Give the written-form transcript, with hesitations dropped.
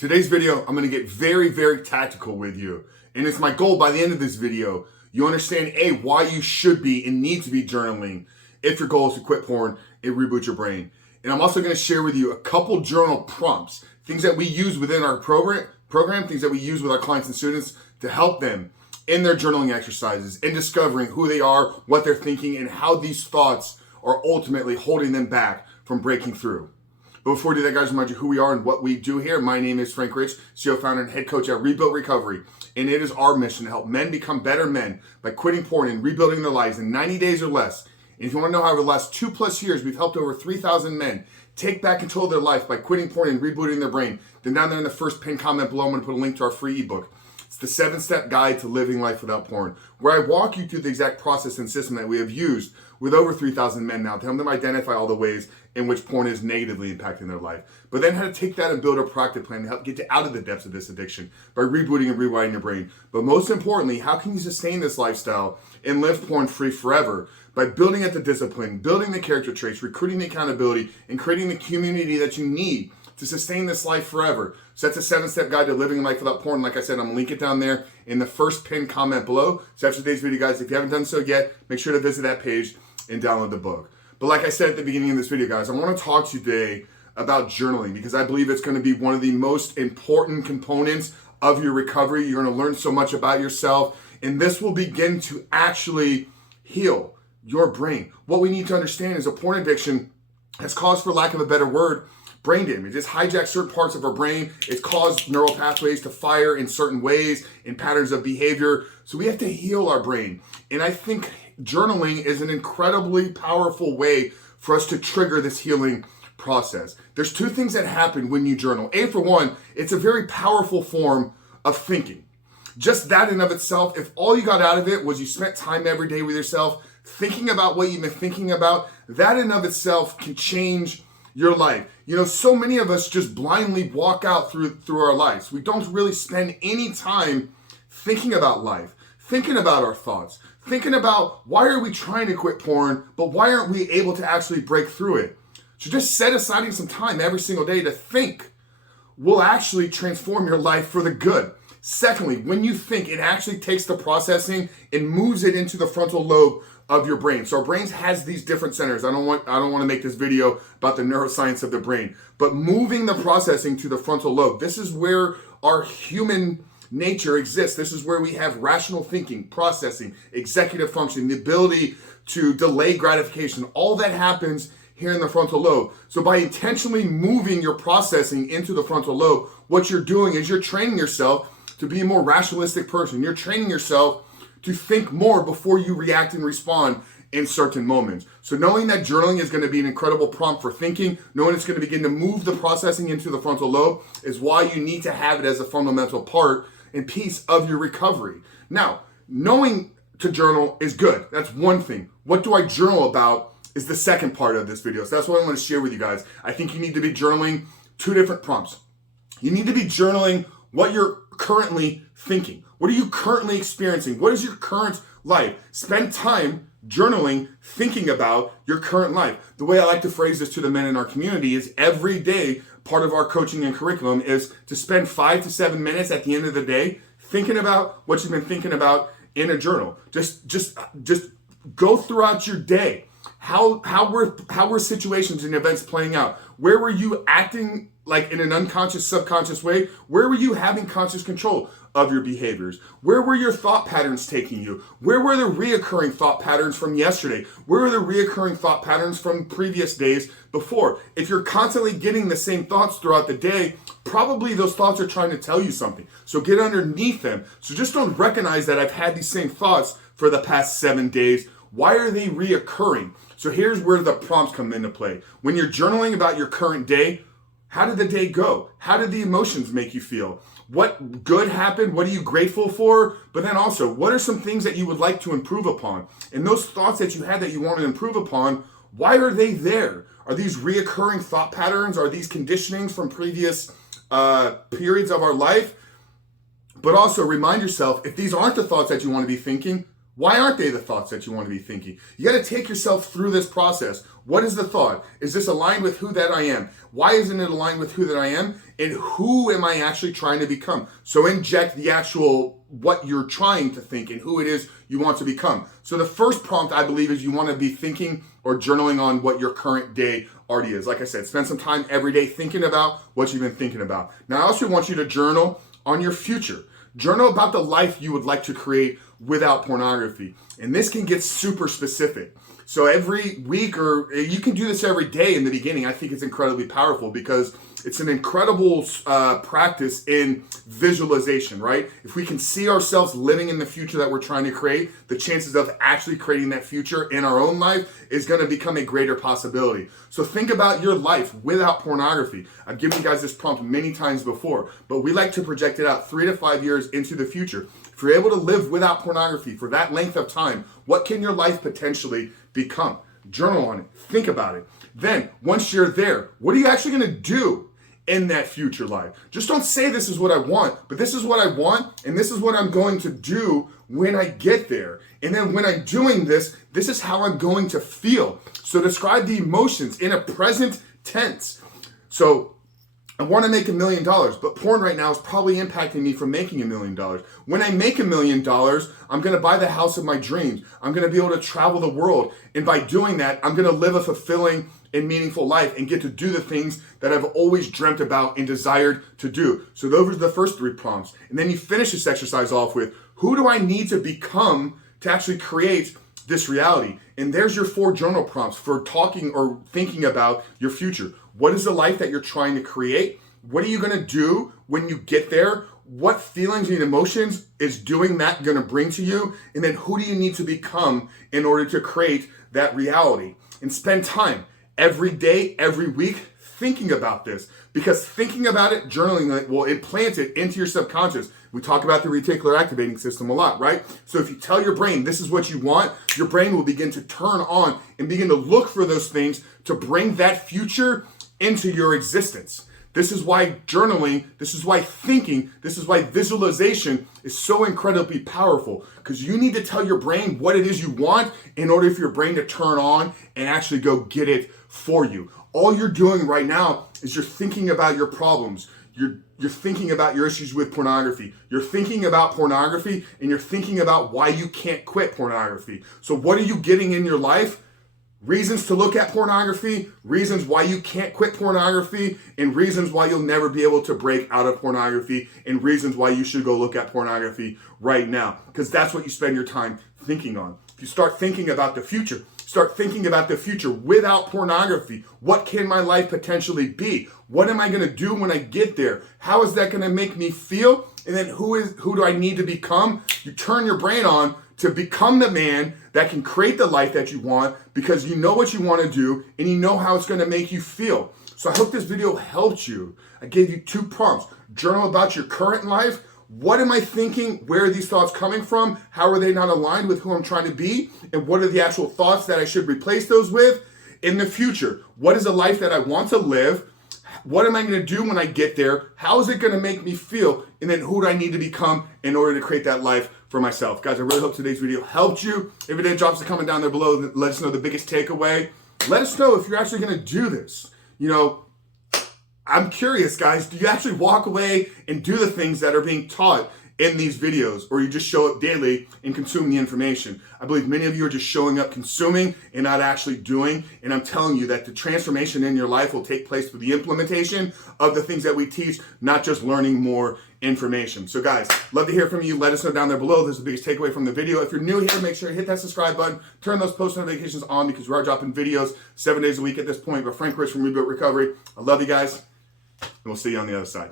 Today's video, I'm going to get very, very tactical with you. And it's my goal by the end of this video, you understand A, why you should be and need to be journaling if your goal is to quit porn and reboot your brain. And I'm also going to share with you a couple journal prompts, things that we use within our program, things that we use with our clients and students to help them in their journaling exercises, in discovering who they are, what they're thinking, and how these thoughts are ultimately holding them back from breaking through. But before we do that, guys, remind you who we are and what we do here. My name is Frank Rich, CEO, founder, and head coach at Rebuilt Recovery. And it is our mission to help men become better men by quitting porn and rebuilding their lives in 90 days or less. And if you want to know how over the last 2+ years, we've helped over 3,000 men take back control of their life by quitting porn and rebooting their brain, then down there in the first pinned comment below, I'm going to put a link to our free ebook. It's the 7-step guide to living life without porn, where I walk you through the exact process and system that we have used with over 3,000 men now to help them identify all the ways in which porn is negatively impacting their life. But then how to take that and build a proactive plan to help get you out of the depths of this addiction by rebooting and rewiring your brain. But most importantly, how can you sustain this lifestyle and live porn free forever by building up the discipline, building the character traits, recruiting the accountability, and creating the community that you need to sustain this life forever. So that's a 7-step guide to living life without porn. Like I said, I'm gonna link it down there in the first pinned comment below. So after today's video, guys, if you haven't done so yet, make sure to visit that page and download the book. But like I said at the beginning of this video, guys, I wanna talk to you today about journaling because I believe it's gonna be one of the most important components of your recovery. You're gonna learn so much about yourself, and this will begin to actually heal your brain. What we need to understand is a porn addiction has caused, for lack of a better word, brain damage. It's hijacked certain parts of our brain. It's caused neural pathways to fire in certain ways, in patterns of behavior. So we have to heal our brain. And I think journaling is an incredibly powerful way for us to trigger this healing process. There's two things that happen when you journal. A, for one, it's a very powerful form of thinking. Just that in of itself, if all you got out of it was you spent time every day with yourself, thinking about what you've been thinking about, that in of itself can change your life. You know, so many of us just blindly walk out through our lives. We don't really spend any time thinking about life, thinking about our thoughts, thinking about why are we trying to quit porn, but why aren't we able to actually break through it? So just set aside some time every single day to think will actually transform your life for the good. Secondly, when you think, it actually takes the processing and moves it into the frontal lobe of your brain. So our brains has these different centers. I don't want to make this video about the neuroscience of the brain, but moving the processing to the frontal lobe. This is where our human nature exists. This is where we have rational thinking, processing, executive function, the ability to delay gratification. All that happens here in the frontal lobe. So by intentionally moving your processing into the frontal lobe, what you're doing is you're training yourself to be a more rationalistic person. You're training yourself to think more before you react and respond in certain moments. So knowing that journaling is going to be an incredible prompt for thinking, knowing it's going to begin to move the processing into the frontal lobe is why you need to have it as a fundamental part and piece of your recovery. Now, knowing to journal is good. That's one thing. What do I journal about is the second part of this video. So that's what I want to share with you guys. I think you need to be journaling two different prompts. You need to be journaling what you're currently thinking. What are you currently experiencing? What is your current life? Spend time journaling, thinking about your current life. The way I like to phrase this to the men in our community is every day, part of our coaching and curriculum is to spend 5 to 7 minutes at the end of the day thinking about what you've been thinking about in a journal. Just go throughout your day. How were situations and events playing out? Where were you acting like in an unconscious, subconscious way? Where were you having conscious control of your behaviors? Where were your thought patterns taking you? Where were the reoccurring thought patterns from yesterday? Where were the reoccurring thought patterns from previous days before? If you're constantly getting the same thoughts throughout the day, probably those thoughts are trying to tell you something. So get underneath them. So just don't recognize that I've had these same thoughts for the past 7 days. Why are they reoccurring? So here's where the prompts come into play. When you're journaling about your current day, how did the day go? How did the emotions make you feel? What good happened? What are you grateful for? But then also, what are some things that you would like to improve upon? And those thoughts that you had that you want to improve upon, why are they there? Are these reoccurring thought patterns? Are these conditionings from previous periods of our life? But also remind yourself, if these aren't the thoughts that you want to be thinking, Why aren't they the thoughts that you want to be thinking? You got to take yourself through this process. What is the thought? Is this aligned with who that I am? Why isn't it aligned with who that I am? And who am I actually trying to become? So inject the actual what you're trying to think and who it is you want to become. So the first prompt, I believe, is you want to be thinking or journaling on what your current day already is. Like I said, spend some time every day thinking about what you've been thinking about. Now, I also want you to journal on your future. Journal about the life you would like to create without pornography. And this can get super specific. So every week, or you can do this every day in the beginning. I think it's incredibly powerful because it's an incredible practice in visualization, right? If we can see ourselves living in the future that we're trying to create, the chances of actually creating that future in our own life is going to become a greater possibility. So think about your life without pornography. I've given you guys this prompt many times before, but we like to project it out 3 to 5 years into the future. If you're able to live without pornography for that length of time, what can your life potentially become? Journal on it. Think about it. Then, once you're there, what are you actually going to do in that future life? Just don't say this is what I want, but this is what I want, and this is what I'm going to do when I get there. And then when I'm doing this, this is how I'm going to feel. So describe the emotions in a present tense. So I want to make $1 million, but porn right now is probably impacting me from making $1 million. When I make $1 million, I'm going to buy the house of my dreams. I'm going to be able to travel the world. And by doing that, I'm going to live a fulfilling and meaningful life and get to do the things that I've always dreamt about and desired to do. So those are the first 3 prompts. And then you finish this exercise off with, who do I need to become to actually create this reality? And there's your 4 journal prompts for talking or thinking about your future. What is the life that you're trying to create? What are you going to do when you get there? What feelings and emotions is doing that going to bring to you? And then who do you need to become in order to create that reality? And spend time every day, every week thinking about this, because thinking about it, journaling it, will implant it into your subconscious. We talk about the reticular activating system a lot, right? So if you tell your brain this is what you want, your brain will begin to turn on and begin to look for those things to bring that future into your existence. This is why journaling, this is why thinking, this is why visualization is so incredibly powerful, because you need to tell your brain what it is you want in order for your brain to turn on and actually go get it for you. All you're doing right now is you're thinking about your problems. You're thinking about your issues with pornography. You're thinking about pornography, and you're thinking about why you can't quit pornography. So what are you getting in your life? Reasons to look at pornography, reasons why you can't quit pornography, and reasons why you'll never be able to break out of pornography, and reasons why you should go look at pornography right now. Because that's what you spend your time thinking on. If you start thinking about the future, start thinking about the future without pornography. What can my life potentially be? What am I going to do when I get there? How is that going to make me feel? And then who do I need to become? You turn your brain on to become the man that can create the life that you want, because you know what you want to do and you know how it's going to make you feel. So I hope this video helped you. I gave you 2 prompts. Journal about your current life. What am I thinking? Where are these thoughts coming from? How are they not aligned with who I'm trying to be? And what are the actual thoughts that I should replace those with? In the future, what is a life that I want to live? What am I going to do when I get there? How is it going to make me feel? And then who do I need to become in order to create that life for myself? Guys, I really hope today's video helped you. If it did, drop us a comment down there below. Let us know the biggest takeaway. Let us know if you're actually going to do this. You know, I'm curious, guys. Do you actually walk away and do the things that are being taught in these videos, or you just show up daily and consume the information? I believe many of you are just showing up, consuming, and not actually doing. And I'm telling you that the transformation in your life will take place through the implementation of the things that we teach, not just learning more information. So guys, love to hear from you. Let us know down there below. This is the biggest takeaway from the video. If you're new here, make sure you hit that subscribe button, turn those post notifications on, because we are dropping videos 7 days a week at this point. But Frank Rich from Rebuilt Recovery. I love you guys, and we'll see you on the other side.